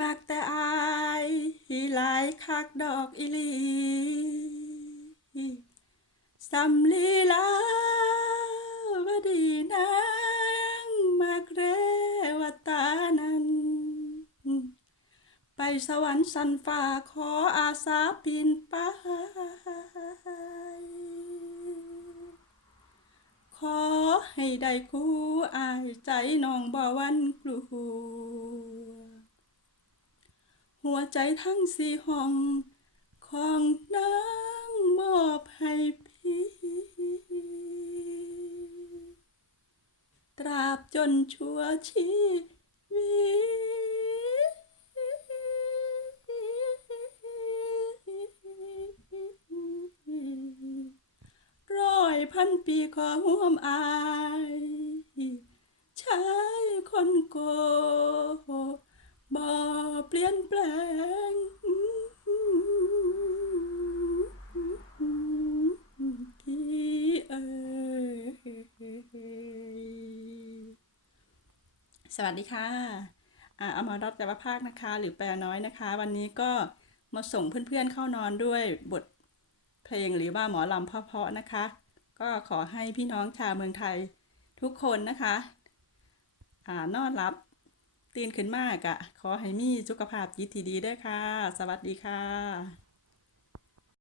มักแต่อายหลายคักดอกอีลีสำลีลาวดีนางมักเรวตานั้น ไปสวรรค์สันฟ้าขออาสาปีนไปขอให้ได้คู่อายใจน้องบ่วันกลัว วใจทั้งสี่ห้อง ของนางมอบให้พี่ ตราบจนชั่วชีวิตร้อยพันปีขอห่วมอาย ชายคนโก เปลี่ยนแปลงพี่เอสวัสดีค่ะอ่าอมรรัตน์ยาวภาคนะคะ หรือแปลน้อยนะคะ วันนี้ก็มาส่งเพื่อนๆเข้านอนด้วยบทเพลงหรือว่าหมอลำเพาะๆนะคะ ก็ขอให้พี่น้องชาวเมืองไทยทุกคนนะคะ อ่านอนรับ ตื่นขึ้นมากอะ่ะขอให้มีสุขภาพจิตที่ดีด้วยค่ะ สวัสดีค่ะ